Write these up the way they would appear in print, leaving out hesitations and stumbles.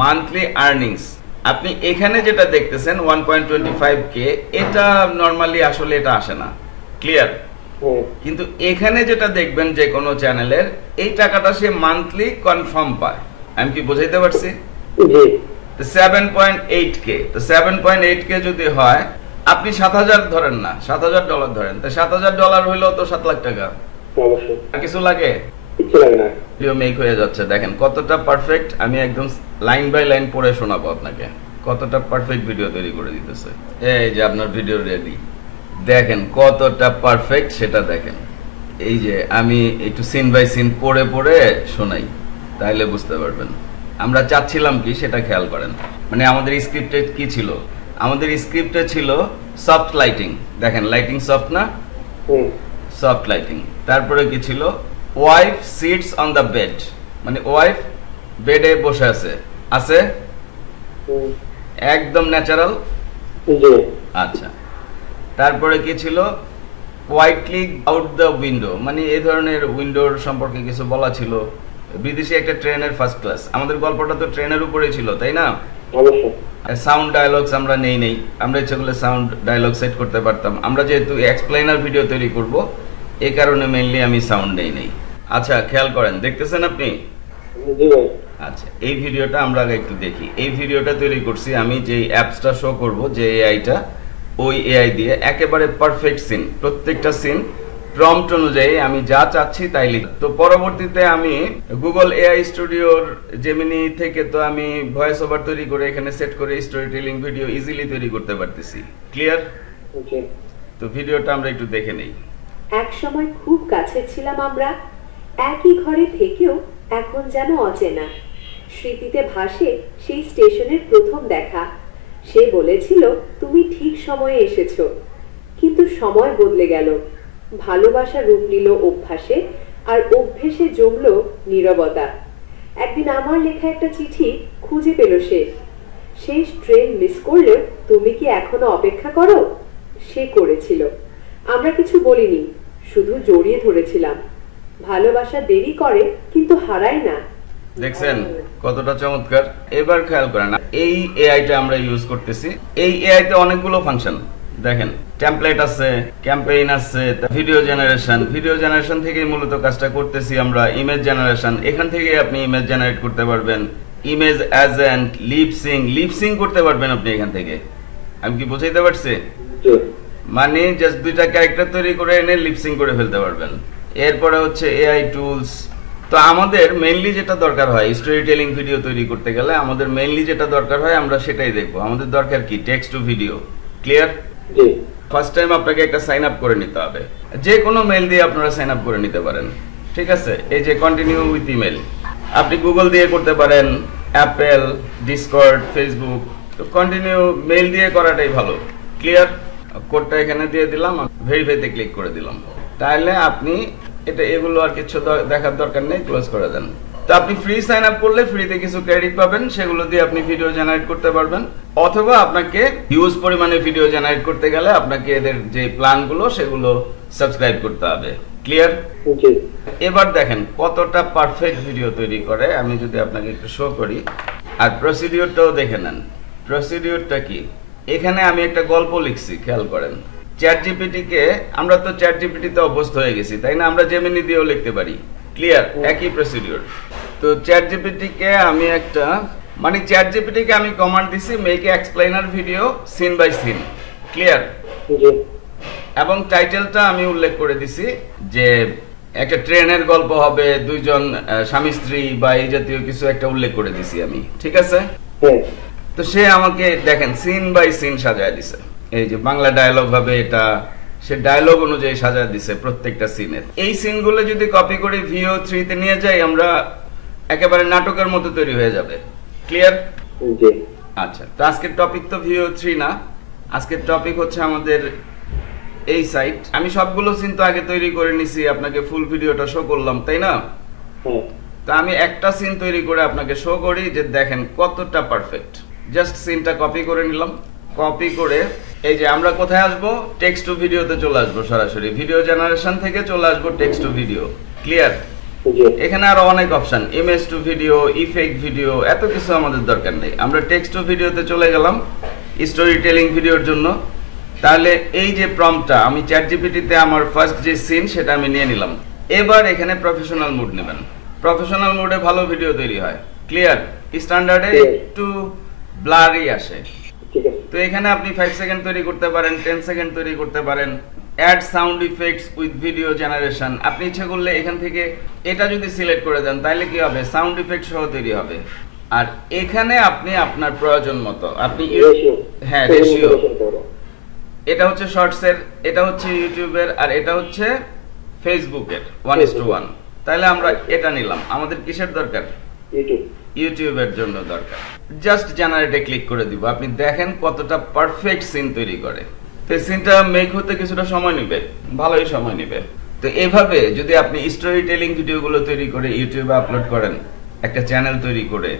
Monthly earnings. আপনি এখানে যেটা দেখতেছেন 1.25k, এটা নরমালি আসলে এটা আসে না, ক্লিয়ার? কিন্তু এখানে যেটা দেখবেন যে কোনো চ্যানেলের, এই টাকাটা সে মান্থলি কনফার্ম পায়। আমি কি বোঝাইতে পারছি? 7.8k, তো 7.8k যদি হয়, আপনি 7,000 ধরেন না, $7,000 ধরেন, তো $7,000 হইলো তো 7 লাখ টাকা। আর কিছু লাগে? কিছু লাগে না। ভিডিও মেক হয়ে যাচ্ছে, দেখেন কতটা পারফেক্ট। আমি একদম লাইন বাই লাইন পড়ে শোনাবো আপনাকে, কতটা পারফেক্ট ভিডিও তৈরি করে দিতেছে। এই যে আপনার ভিডিও রেডি, দেখেন কতটা পারফেক্ট সেটা দেখেন। এই যে আমি একটু সিন বাই সিন পড়ে পড়ে শোনাই, তাইলে বুঝতে পারবেন আমরা চাচ্ছিলাম কি সেটা খেয়াল করেন। মানে আমাদের স্ক্রিপ্টে কি ছিল? আমাদের স্ক্রিপ্টে ছিল সফট লাইটিং, দেখেন লাইটিং সফট না, সফট লাইটিং। তারপরে কি ছিল? Wife seats on the bed, মানে ওয়াইফ বেডে বসে আছে, আছে একদম ন্যাচারাল। আচ্ছা, তারপরে কি ছিল? কোয়াইটলি আউট দ্য উইন্ডো, মানে এই ধরনের উইন্ডোর সম্পর্কে কিছু বলা ছিল। বিদেশি একটা ট্রেনের ফার্স্ট ক্লাস, আমাদের গল্পটা তো ট্রেনের উপরে ছিল, তাই না? সাউন্ড ডায়লগস আমরা নেই, আমরা ইচ্ছা করলে সাউন্ড ডায়লগ সেট করতে পারতাম। আমরা যেহেতু এক্সপ্লেইনার ভিডিও তৈরি করব, এই কারণে মেইনলি আমি সাউন্ড নেই। আচ্ছা, খেয়াল করেন, দেখতেছেন আপনি? আচ্ছা, এই ভিডিওটা আমরা আগে একটু দেখি। এই ভিডিওটা তৈরি করছি আমি, যে অ্যাপসটা শো করব, যে এআইটা, ওই এআই দিয়ে একেবারে পারফেক্ট সিন, প্রত্যেকটা সিন প্রম্পট অনুযায়ী আমি যা চাচ্ছি তাই লিখ। তো পরবর্তীতে আমি গুগল এআই স্টুডিওর জেমিনি থেকে তো আমি ভয়েস ওভার তৈরি করে এখানে সেট করে স্টোরি টেলিং ভিডিও ইজিলি তৈরি করতে পারতেছি, ক্লিয়ার? তো ভিডিওটা আমরা একটু দেখে নেই। এক সময় খুব কাছে ছিলাম আমরা, একই ঘরে থেকেও এখন যেন অচেনা। স্মৃতিতে ভাসে সেই স্টেশনের প্রথম দেখা। সে বলেছিল তুমি ঠিক সময়ে এসেছো, কিন্তু সময় বদলে গেল। ভালোবাসা রূপ নিল অভ্যাসে, আর অভ্যেসে জমল নীরবতা। একদিন আমার লেখা একটা চিঠি খুঁজে পেল সে। শেষ ট্রেন মিস করলেও তুমি কি এখনো অপেক্ষা করো? সে করেছিল, আমরা কিছু বলিনি, শুধু জড়িয়ে ধরেছিলাম। ভালোবাসা দেরি করে কিন্তু হারায় না। দেখছেন কতটা চমৎকার? এবার খেয়াল করেন, এই এআইটা আমরা ইউজ করতেছি। এই এআইতে অনেকগুলো ফাংশন, দেখেন টেমপ্লেট আছে, ক্যাম্পেইন আছে, ভিডিও জেনারেশন থেকেই মূলত কাজটা করতেছি আমরা। ইমেজ জেনারেশন, এখান থেকে আপনি ইমেজ জেনারেট করতে পারবেন। ইমেজ এজেন্ট, লিপসিং করতে পারবেন আপনি এখান থেকে। আমি কি বুঝাইতে পারছি? মানে জাস্ট দুইটা ক্যারেক্টার তৈরি করে এনে লিপসিং করে ফেলতে পারবেন। এরপরে হচ্ছে এআই টুলস। তো আমাদের মেইনলি যেটা দরকার হয় স্টোরি টেলিং ভিডিও তৈরি করতে গেলে, আমাদের মেইনলি যেটা দরকার হয় আমরা সেটাই দেখবো। আমাদের দরকার কি? Text to video, clear? First time আপনাকে একটা সাইন আপ করে নিতে হবে। যে কোনো মেইল দিয়ে আপনারা সাইন আপ করে নিতে পারেন, ঠিক আছে? এই যে কন্টিনিউ উইথ ইমেল, আপনি গুগল দিয়ে করতে পারেন, অ্যাপেল, ডিসকর্ড, ফেসবুক। তো কন্টিনিউ মেইল দিয়ে করাটাই ভালো, ক্লিয়ার? কোডটা এখানে দিয়ে দিলাম, ভেরিফাইতে ক্লিক করে দিলাম, তাহলে আপনি এটা এগুলো আর কিছু দেখার দরকার নেই, ক্লোজ করে দেন। তো আপনি ফ্রি সাইন আপ করলে ফ্রিতে কিছু ক্রেডিট পাবেন, সেগুলো দিয়ে আপনি ভিডিও জেনারেট করতে পারবেন। অথবা আপনাকে হিউজ পরিমাণে ভিডিও জেনারেট করতে গেলে আপনাকে এদের যে প্ল্যানগুলো সেগুলো সাবস্ক্রাইব করতে হবে, ক্লিয়ার? এবার দেখেন কতটা পারফেক্ট ভিডিও তৈরি করে। আমি যদি আপনাকে একটু শো করি, আর প্রসিডিওরটাও দেখে নেন। প্রসিডিওরটা কি? এখানে আমি একটা গল্প লিখছি, খেয়াল করেন। চ্যাট জিপিটিকে, আমরা তো চ্যাট জিপিটিতে অভ্যস্ত হয়ে গেছি, তাই না? আমরা জেমিনি দিয়েও লিখতে পারি, ক্লিয়ার? একই প্রসিডিওর। তো চ্যাট জিপিটিকে আমি একটা, মানে চ্যাট জিপিটিকে আমি কমান্ড দিছি make explainer video scene by scene, clear? এবং টাইটেলটা আমি উল্লেখ করে দিছি যে একটা ট্রেনের গল্প হবে, দুইজন স্বামী স্ত্রী বা এই জাতীয় কিছু একটা উল্লেখ করে দিছি আমি, ঠিক আছে? তো সে আমাকে দেখেন সিন বাই সিন সাজায় দিছে। এই যে বাংলা ডায়লগ হবে এটা, সে ডায়লগ অনুযায়ী সাজায় দিছে প্রত্যেকটা সিনের। এই সিনগুলো যদি কপি করে VO3 তে নিয়ে যাই আমরা, একেবারে নাটকের মতো তৈরি হয়ে যাবে, ক্লিয়ার? আচ্ছা, তো আজকের টপিক তো VO3 না, আজকের টপিক হচ্ছে আমাদের এই সাইট। আমি সবগুলো সিন তো আগে তৈরি করে নিছি, আপনাকে ফুল ভিডিওটা শো করলাম, তাই না? তো আমি একটা সিন তৈরি করে আপনাকে শো করি যে দেখেন কতটা পারফেক্ট। জাস্ট সিনটা কপি করে নিলাম, কপি করে এই যে আমরা কোথায় আসবো? টেক্সট টু ভিডিওতে চলে আসবো, সরাসরি ভিডিও জেনারেশন থেকে চলে আসবো টেক্সট টু ভিডিও, ক্লিয়ার? এখানে আরো অনেক option, image to video, effect video, এত কিছু আমাদের দরকার নেই। আমরা টেক্সট টু ভিডিওতে চলে গেলাম স্টোরি টেলিং ভিডিওর জন্য। তাহলে এই যে প্রম্পটটা আমি চ্যাট জিপিটিতে আমার ফার্স্ট যে সিন সেটা আমি নিয়ে নিলাম। এবার এখানে প্রফেশনাল মুড নেবেন। প্রফেশনাল মুডে ভালো ভিডিও তৈরি হয়, ক্লিয়ার। স্ট্যান্ডার্ডে একটু ব্লারি আসে। তো এখানে আপনি 5 সেকেন্ড তৈরি করতে পারেন, 10 সেকেন্ড তৈরি করতে পারেন। Add sound effects with video generation, আপনি ইচ্ছে করলে এখান থেকে এটা যদি সিলেক্ট করে দেন তাহলে কি হবে, সাউন্ড ইফেক্ট সহ তৈরি হবে। আর এখানে আপনি আপনার প্রয়োজন মতো আপনি হ্যাঁ রেশিও, এটা হচ্ছে শর্টসের, এটা হচ্ছে ইউটিউবের, আর এটা হচ্ছে ফেসবুকের 1:1। তাহলে আমরা এটা নিলাম। আমাদের কিসের দরকার, ইউটিউবের জন্য দরকার। জাস্ট জেনারেটে ক্লিক করে দিব, আপনি দেখেন কতটা পারফেক্ট সিন তৈরি করে। তো সিনটা মেক হতে কিছুটা সময় নেবে, ভালোই সময় নেবে। তো এভাবে যদি আপনি স্টোরি টেলিং ভিডিওগুলো তৈরি করে ইউটিউবে আপলোড করেন, একটা চ্যানেল তৈরি করে,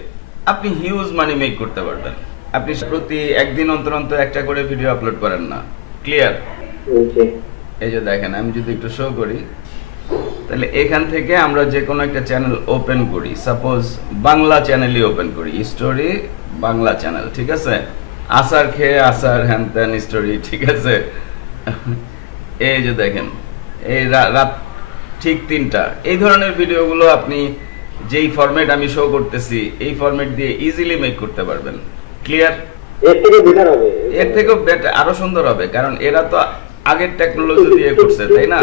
আপনি হিউজ মানি মেক করতে পারবেন। আপনি প্রতি একদিন অন্তর অন্তর একটা করে ভিডিও আপলোড করেন না, ক্লিয়ার। এই যে দেখেন, আমি যদি একটু শো করি, তাহলে এখান থেকে আমরা যে কোনো একটা চ্যানেল ওপেন করি, সাপোজ বাংলা চ্যানেলই ওপেন করি, স্টোরি বাংলা চ্যানেল, ঠিক আছে। আসার খেয়ে আসার হ্যান ত্যান স্টোরি, ঠিক আছে। এই যে দেখেন, এই রাত ঠিক 3টা, এই ধরনের ভিডিওগুলো আপনি যেই ফরম্যাট আমি শো করতেছি এই ফরম্যাট দিয়ে ইজিলি মেক করতে পারবেন, ক্লিয়ার। এর থেকেও বেটার, আরো সুন্দর হবে, কারণ এরা তো আগের টেকনোলজি দিয়ে করছে, তাই না?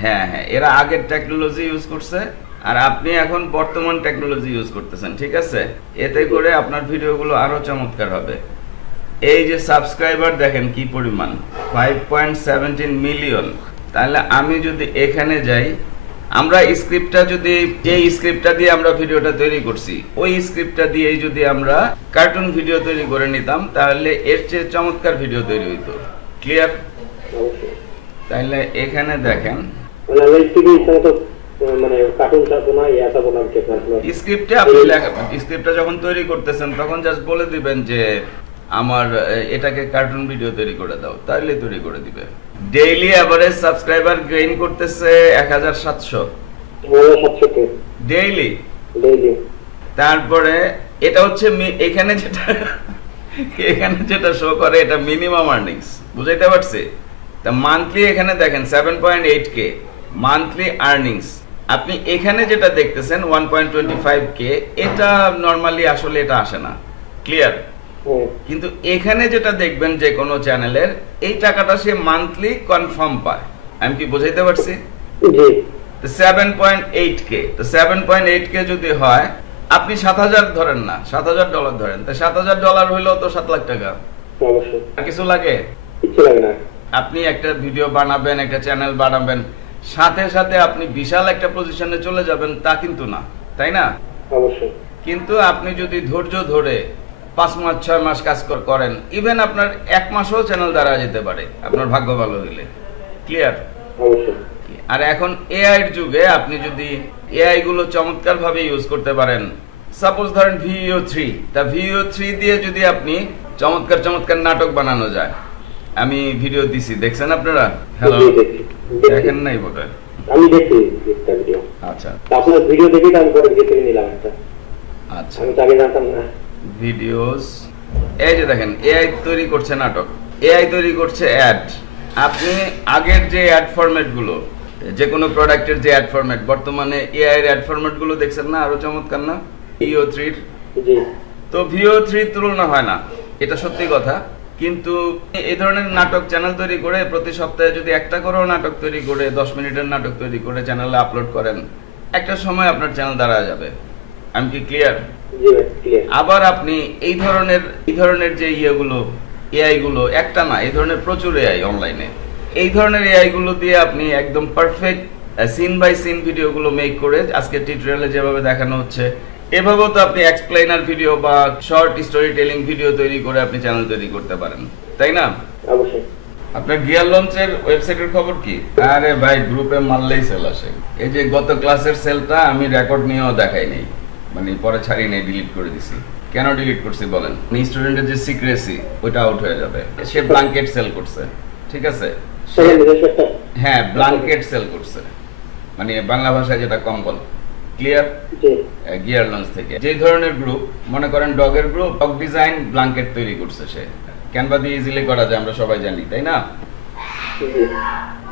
হ্যাঁ হ্যাঁ, এরা আগের টেকনোলজি ইউজ করছে, আর আপনি এখন বর্তমান টেকনোলজি ইউজ করতেছেন, ঠিক আছে। এতে করে আপনার ভিডিওগুলো আরো চমৎকার হবে। এই যে সাবস্ক্রাইবার দেখেন কি পরিমাণ, 5.17 মিলিয়ন। তাহলে আমি যদি এখানে যাই, আমরা স্ক্রিপ্টটা যদি, যে স্ক্রিপ্টটা দিয়ে আমরা ভিডিওটা তৈরি করছি ওই স্ক্রিপ্টটা দিয়ে যদি আমরা কার্টুন ভিডিও তৈরি করে নিতাম, তাহলে এর চেয়ে চমৎকার ভিডিও তৈরি হইতো, ক্লিয়ার। তাহলে এখানে দেখেন স্ক্রিপ্টে আপনি স্ক্রিপ্টটা যখন তৈরি করতেছেন তখন জাস্ট বলে দিবেন যে আমার এটাকে কার্টুন ভিডিও তৈরি করে দাও, তাহলে তৈরি করে দিবে। ডেইলি এভারেজ সাবস্ক্রাইবার গেইন করতেছে 1700 ডেইলি। তারপরে এটা হচ্ছে এখানে যেটা শো করে এটা মিনিমাম আর্নিংস, বুঝাইতে পারছি? তা মান্থলি এখানে দেখেন 7.8K মান্থলি আর্নিংস। আপনি এখানে যেটা দেখতেছেন 1.25K, এটা নরমালি আসলে এটা আসে না, ক্লিয়ার। কিন্তু এখানে যেটা দেখবেন যে কোনো চ্যানেলের, এই টাকাটা সে মান্থলি কনফার্ম পায়। আমি কি বুঝাইতে পারছি? 7.8K, তো 7.8K যদি হয়, আপনি 7,000 ধরেন না, $7,000 ধরেন, তো $7,000 হইলো তো 7 লাখ টাকা। আর কিছু লাগে? আপনি একটা ভিডিও বানাবেন, একটা চ্যানেল বানাবেন, সাথে সাথে আপনি বিশাল একটা পজিশনে চলে যাবেন তা কিন্তু না, তাই না? কিন্তু আপনি যদি ধৈর্য ধরে 5 মাস 6 মাস কাজ করেন, ইভেন আপনার 1 মাসও চ্যানেল দ্বারা যেতে পারে, আপনার ভাগ্য ভালো হইলে, ক্লিয়ার। আর এখন এআই এর যুগে আপনি যদি এআই গুলো চমৎকার ভাবে ইউজ করতে পারেন, সাপোজ ধরেন VEO3, তা VEO3 দিয়ে যদি আপনি চমৎকার চমৎকার নাটক বানানো যায়। আমি ভিডিও দিছি, দেখছেন আপনারা? হ্যালো, দেখেন নাই বোধহয়? আমি দেখছি একটা ভিডিও। আচ্ছা, আপনার ভিডিও দেখে আমি করে ভিডিও থেকে নিলাম একটা। আচ্ছা, আমি তো আগে জানতাম না। ভিডিওস, এই যে দেখেন এআই তৈরি করছে নাটক, এআই তৈরি করছে অ্যাড। আপনি আগের যে অ্যাড ফরম্যাট গুলো, যে কোনো প্রোডাক্টের যে অ্যাড ফরম্যাট, বর্তমানে এআই এর অ্যাড ফরম্যাট গুলো দেখছেন না, আরো চমৎকার না VEO3 এর? জি। তো VEO3 তুলনা হয় না, এটা সত্যি কথা। কিন্তু এই ধরনের নাটক চ্যানেল তৈরি করে প্রতি সপ্তাহে যদি একটা করেও নাটক তৈরি করে 10 মিনিটের নাটক তৈরি করে চ্যানেলে আপলোড করেন, একটা সময় আপনার চ্যানেল দাঁড়া যাবে। আমি কি ক্লিয়ার? জি ভাই, ক্লিয়ার। আবার আপনি এই ধরনের যে ইয়েগুলো, এআই গুলো, একটা না, এই ধরনের প্রচুর এআই অনলাইনে, এই ধরনের এআই গুলো দিয়ে আপনি একদম পারফেক্ট সিন বাই সিন ভিডিওগুলো মেক করে, আজকে টিউটোরিয়ালে যেভাবে দেখানো হচ্ছে এভাবেও তো আপনি এক্সপ্লেইনার ভিডিও বা শর্ট স্টোরি টেলিং ভিডিও তৈরি করে আপনি চ্যানেল তৈরি করতে পারেন, তাই না? অবশ্যই। আপনার গিয়ার লঞ্চের ওয়েবসাইটের খবর কি? আরে ভাই, গ্রুপে মারলেই সেল আসে। এই যে গত ক্লাসের সেলটা আমি রেকর্ড নিয়েও দেখাই নাই, মানে পরে ছাড়ি নাই, ডিলিট করে দিছি। কেন ডিলিট করছি বলেন? স্টুডেন্টের যে সিক্রেসি ওইটা আউট হয়ে যাবে। সে ব্ল্যাঙ্কেট সেল করছে, ঠিক আছে? হ্যাঁ, ব্ল্যাঙ্কেট সেল করছে। মানে বাংলা ভাষায় যেটা কম্বল। ক্লিয়ার? জি গিয়ার লঞ্চ থেকে যে ধরনের গ্রুপ, মনে করেন ডগের গ্রুপ, ডগ ডিজাইন ব্ল্যাঙ্কেট তৈরি করছে সে, ক্যানভা দিয়ে ইজিলি করা যায়, আমরা সবাই জানি, তাই না? জি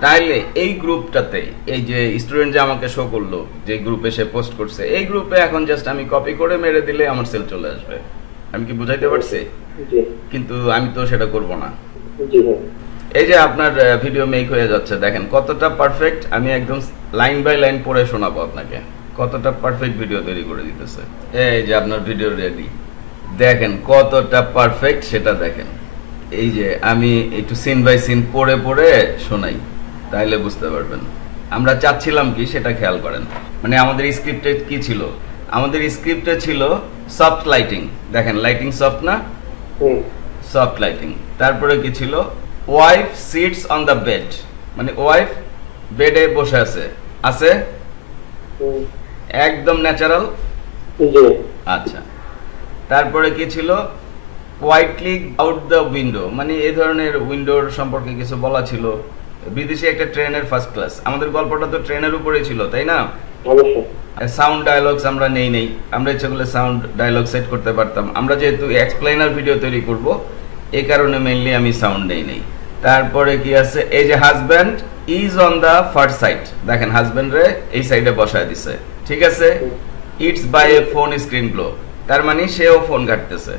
তাইলে এই গ্রুপটাতে এই যে স্টুডেন্ট যে আমাকে শো করলো, যে গ্রুপে সে পোস্ট করছে, এই গ্রুপে এখন জাস্ট আমি কপি করে মেরে দিলে আমার সেল চলে আসবে। আমি কি বুঝাইতে পারছি? জি কিন্তু আমি তো সেটা করব না। জি ভাই এই যে আপনার ভিডিও মেক হয়ে যাচ্ছে, দেখেন কতটা পারফেক্ট। আমি একদম লাইন বাই লাইন পড়ে শোনাবো আপনাকে, কতটা পারফেক্ট ভিডিও তৈরি করে দিতেছে। এই যে আপনার ভিডিও রেডি, দেখেন কতটা পারফেক্ট সেটা দেখেন। এই যে আমি একটু সিন বাই সিন পড়ে পড়ে শোনাই, তাইলে বুঝতে পারবেন আমরা চাচ্ছিলাম কি সেটা খেয়াল করেন। মানে আমাদের স্ক্রিপ্টে কি ছিল? আমাদের স্ক্রিপ্টে ছিল সফট লাইটিং, দেখেন লাইটিং সফট না, সফট লাইটিং। তারপরে কি ছিল? Wife seats on the bed, মানে ওয়াইফ বেডে বসে আছে, আছে একদম ন্যাচারাল। জি আচ্ছা, তারপরে কি ছিল? কোয়াইটলি আউট দ্য উইন্ডো, মানে এই ধরনের উইন্ডোর সম্পর্কে কিছু বলা ছিল। বিদেশি একটা ট্রেনের ফার্স্ট ক্লাস, আমাদের গল্পটা তো ট্রেনের উপরেই ছিল, তাই না? অবশ্যই সাউন্ড ডায়লগস আমরা নেই, আমরা ইচ্ছা করলে সাউন্ড ডায়লগ সেট করতে পারতাম। আমরা যেহেতু এক্সপ্লেইনার ভিডিও তৈরি করব, এই কারণে মেইনলি আমি সাউন্ড নেই। তারপরে কি আছে? এই যে husband is on the first side, দেখেন হাজব্যান্ড রে এই সাইডে বসায় দিছে, ঠিক আছে? It's by a phone screen glow, তার মানে সেও ফোন ঘাটতেছে,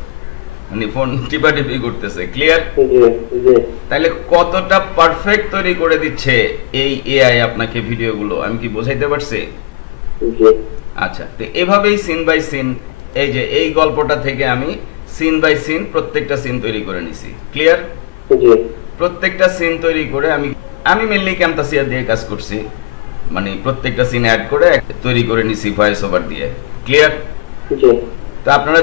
মানে ফোন টিপাটিপি করতেছে। ক্লিয়ার? জি জি তাইলে কতটা পারফেক্ট তৈরি করে দিচ্ছে এই এআই আপনাকে ভিডিওগুলো, আমি কি বোঝাইতে পারছি? জি আচ্ছা, তো এভাবেই সিন বাই সিন, এই যে এই গল্পটা থেকে আমি সিন বাই সিন প্রত্যেকটা সিন তৈরি করে নিছি। ক্লিয়ার? জি প্রত্যেকটা সিন তৈরি করে আমি মেনলি ক্যামতাসিয়া দিয়ে কাজ করছি, মানে প্রত্যেকটা সিন অ্যাড করে তৈরি করে নিছি ভয়েস ওভার দিয়ে। ক্লিয়ার? জি তো আপনারা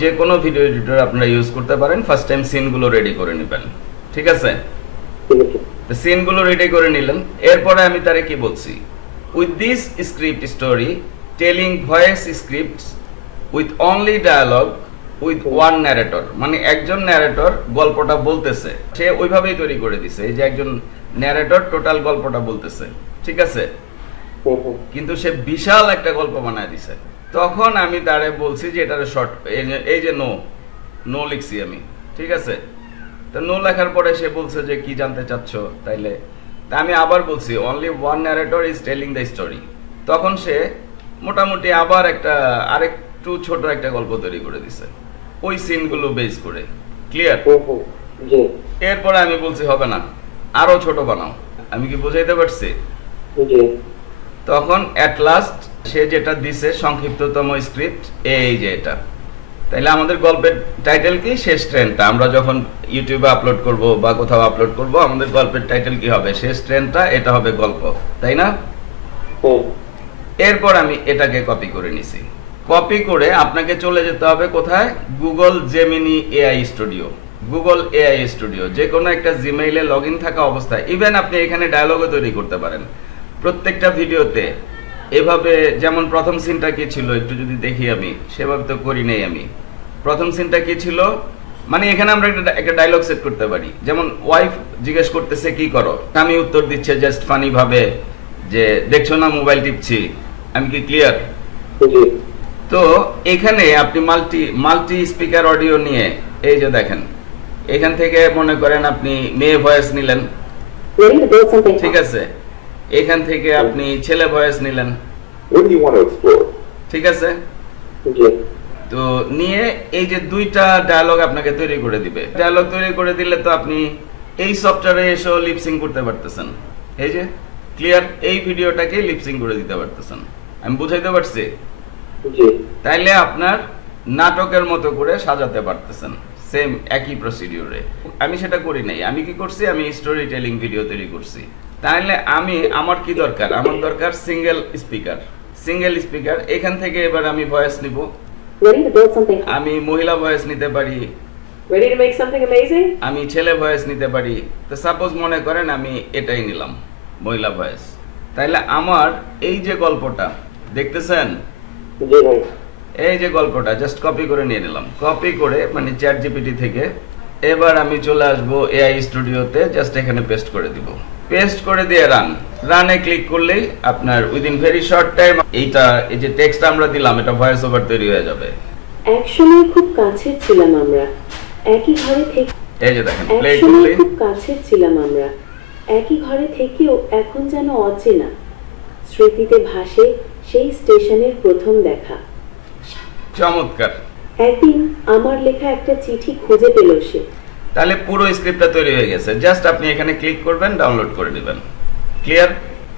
যে কোনো ভিডিও এডিটর আপনারা ইউজ করতে পারেন। ফার্স্ট টাইম সিনগুলো রেডি করে নেবেন, ঠিক আছে? ঠিক আছে তো সিনগুলো রেডি করে নিলেন, এরপরে আমি তারে কি বলছি? With this script story telling voice scripts with only dialogue with one narrator, মানে একজন ন্যারেটর গল্পটা বলতেছে, সে ওইভাবেই তৈরি করে দিছে। এই যে একজন ন্যারেটর টোটাল গল্পটা বলতেছে, ঠিক আছে? কিন্তু সে বিশাল একটা গল্প বানায় দিছে। তখন আমি তারে বলছি যে এটারে শর্ট, এই যে নো লিখছি আমি, ঠিক আছে? তো নো লেখার পরে সে বলছে যে কি জানতে চাচ্ছ, তাইলে তা আমি আবার বলছি only one narrator is telling the story. তখন সে মোটামুটি আবার আরেকটু ছোট একটা গল্প তৈরি করে দিছে ওই সিনগুলো বেস করে। ক্লিয়ার? জি এরপরে আমি বলছি হবে না, আরো ছোট বানাও। আমি কি বুঝাইতে পারছি? জি তখন এট লাস্ট সে যেটা দিছে সংক্ষিপ্ততম স্ক্রিপ্ট, এই যে এটা। তাইলে আমাদের গল্পের টাইটেল কি? শেষ ট্রেনটা। আমরা যখন ইউটিউবে আপলোড করব বা কোথাও আপলোড করব, আমাদের গল্পের টাইটেল কি হবে? শেষ ট্রেনটা, এটা হবে গল্প, তাই না? এরপর আমি এটাকে কপি করে নিছি। কপি করে আপনাকে চলে যেতে হবে কোথায়? Google Gemini AI studio. Google AI studio যে কোনো একটা জিমেইলে লগ ইন থাকা অবস্থায়, ইভেন আপনি এখানে ডায়লগও তৈরি করতে পারেন প্রত্যেকটা ভিডিওতে। এভাবে যেমন প্রথম সিনটা কি ছিল একটু যদি দেখি, আমি সেভাবে তো করি নাই। আমি প্রথম সিনটা কি ছিল, মানে এখানে আমরা একটা ডায়লগ সেট করতে পারি। যেমন ওয়াইফ জিজ্ঞেস করতেছে কি করো, আমি উত্তর দিচ্ছে জাস্ট ফানি ভাবে যে দেখছো না মোবাইল টিপছি। আমি কি ক্লিয়ার? তো এখানে আপনি মাল্টি স্পিকার অডিও নিয়ে, এই যে দেখেন এখান থেকে মনে করেন আপনি মেয়ে ভয়েস নিলেন, ঠিক আছে? এখান থেকে আপনি ছেলে ভয়েস নিলেন, ঠিক আছে? তো নিয়ে এই যে দুইটা ডায়লগ আপনাকে তৈরি করে দিবে। ডায়লগ তৈরি করে দিলে তো আপনি এই সফটওয়্যারে এসে লিপসিং করতে পারতেছেন। এই যে ক্লিয়ার, এই ভিডিওটাকে লিপসিং করে দিতে পারতেছেন। আমি বুঝাইতে পারছি? তাইলে আপনার নাটকের মতো করে সাজাতে পারতেছেন, সেম একই প্রসিডিউরে। আমি সেটা করি নাই। আমি কি করছি? আমি স্টোরি টেলিং ভিডিও তৈরি করছি। তাহলে আমার কি দরকার? আমার দরকার সিঙ্গেল স্পিকার। এখান থেকে এবার আমি ভয়েস নিব। আমি মহিলা ভয়েস নিতে পারি, আমি ছেলে ভয়েস নিতে পারি। তো সাপোজ মনে করেন আমি এটাই নিলাম, মহিলা ভয়েস। তাইলে আমার এই যে গল্পটা দেখতেছেন, এই যে গল্পটা জাস্ট কপি করে নিয়ে নিলাম, কপি করে মানে চ্যাট জিপিটি থেকে। এবার আমি চলে আসবো এআই স্টুডিওতে, জাস্ট এখানে পেস্ট করে দিব। পেস্ট করে দিয়ে রানে ক্লিক করলেই আপনার উইদিন ভেরি শর্ট টাইম এই যে টেক্সট আমরা দিলাম এটা ভয়েস ওভার তৈরি হয়ে যাবে। একসময় খুব কাছের ছিলাম আমরা, একই ঘরে থেকে এই যে দেখেন প্লে একসময় করলেই খুব কাছের ছিলাম আমরা, একই ঘরে থেকেও এখন যেন অচেনা। স্মৃতিতে ভাসে সেই স্টেশনের প্রথম দেখা। চমৎকার। একদিন আমার লেখা একটা চিঠি খুঁজে পেল সে। তাহলে পুরো স্ক্রিপ্টটা তৈরি হয়ে গেছে, জাস্ট আপনি এখানে ক্লিক করবেন, ডাউনলোড করে নেবেন। ক্লিয়ার?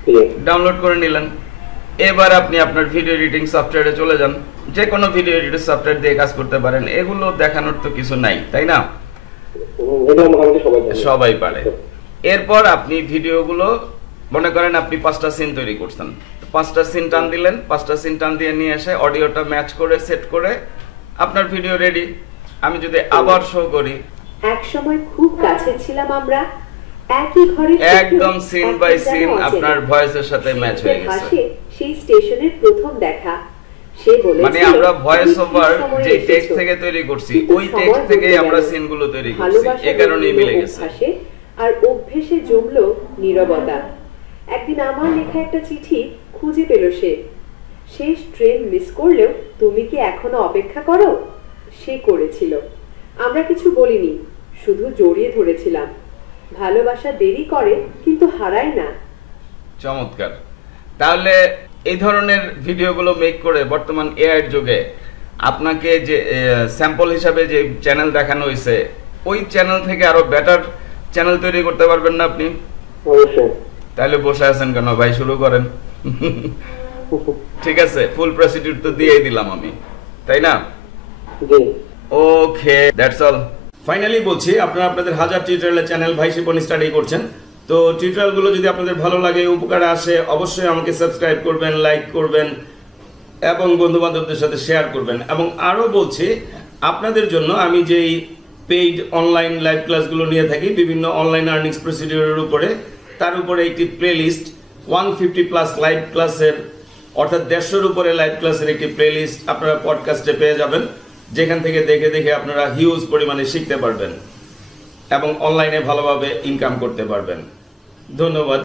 ক্লিয়ার। ডাউনলোড করে নিলেন। এবার আপনি আপনার ভিডিও এডিটিং সফটওয়্যারে চলে যান, যে কোনো ভিডিও এডিটিং সফটওয়্যার দিয়ে কাজ করতে পারেন, এগুলো দেখানোর তো কিছু নাই, তাই না? এটা মোটামুটি সবাই জানে। সবাই পারে। এরপর আপনি ভিডিওগুলো মনে করেন আপনি 5টা সিন তৈরি করছেন, 5টা সিন টান দিলেন, 5টা সিন টান দিয়ে নিয়ে এসে অডিওটা ম্যাচ করে সেট করে আপনার ভিডিও রেডি। আমি যদি আবার শো করি, একসময় খুব কাছে ছিলাম আমরা, একই ঘরে থেকেও একদম সিন এখন বাই যেন সিন অচেনা। আপনার ভয়েসের সাথে ম্যাচ হয়ে গেছে। ভাসে সেই স্টেশনের প্রথম দেখা। সে বলেছিল মানে আমরা ভয়েস তুমি ঠিক ওভার সময়ে যে টেক্সট এসেছো। থেকে তৈরি করছি, কিন্তু ওই সময় টেক্সট থেকেই বদলে আমরা গেল। সিনগুলো তৈরি করছি, ভালোবাসা এই কারণেই জমলো মিলে গেছে। অভ্যাসে, আর অভ্যেসে জমলো নীরবতা। একদিন আমার লেখা একটা চিঠি খুঁজে পেল সে। শেষ ট্রেন মিস করলেও তুমি কি এখনো অপেক্ষা করো? সে করেছিল। আমরা কিছু বলিনি, শুধু জড়িয়ে ধরেছিলাম। ভালোবাসা দেরি করে কিন্তু হারায় না। চমৎকার। তাহলে এই ধরনের ভিডিওগুলো মেক করে বর্তমান এআই যুগে আপনাকে যে স্যাম্পল হিসাবে যে চ্যানেল দেখানো হয়েছে, ওই চ্যানেল থেকে আরো বেটার চ্যানেল তৈরি করতে পারবেন না আপনি? অবশ্যই। তাহলে বসে আছেন কেন ভাই, শুরু করেন। ঠিক আছে, ফুল প্রসিডিউর তো দিয়েই দিলাম আমি, তাই না? জি। ওকে, দ্যাটস অল। ফাইনালি বলছি, আপনারা আপনাদের হাজার টিউটোরিয়ালের চ্যানেল ভাই শিপন স্টাডি করছেন, তো টিউটোরিয়ালগুলো যদি আপনাদের ভালো লাগে, উপকারে আসে, অবশ্যই আমাকে সাবস্ক্রাইব করবেন, লাইক করবেন এবং বন্ধু বান্ধবদের সাথে শেয়ার করবেন। এবং আরও বলছি, আপনাদের জন্য আমি যেই পেইড অনলাইন লাইভ ক্লাসগুলো নিয়ে থাকি বিভিন্ন অনলাইন আর্নিংস প্রসিডিউরের উপরে, তার উপরে একটি প্লেলিস্ট 150+ লাইভ ক্লাসের, অর্থাৎ 150-এর উপরে লাইভ ক্লাসের একটি প্লেলিস্ট আপনারা পডকাস্টে পেয়ে যাবেন, যেখান থেকে দেখে দেখে আপনারা হিউজ পরিমাণে শিখতে পারবেন এবং অনলাইনে ভালোভাবে ইনকাম করতে পারবেন। ধন্যবাদ।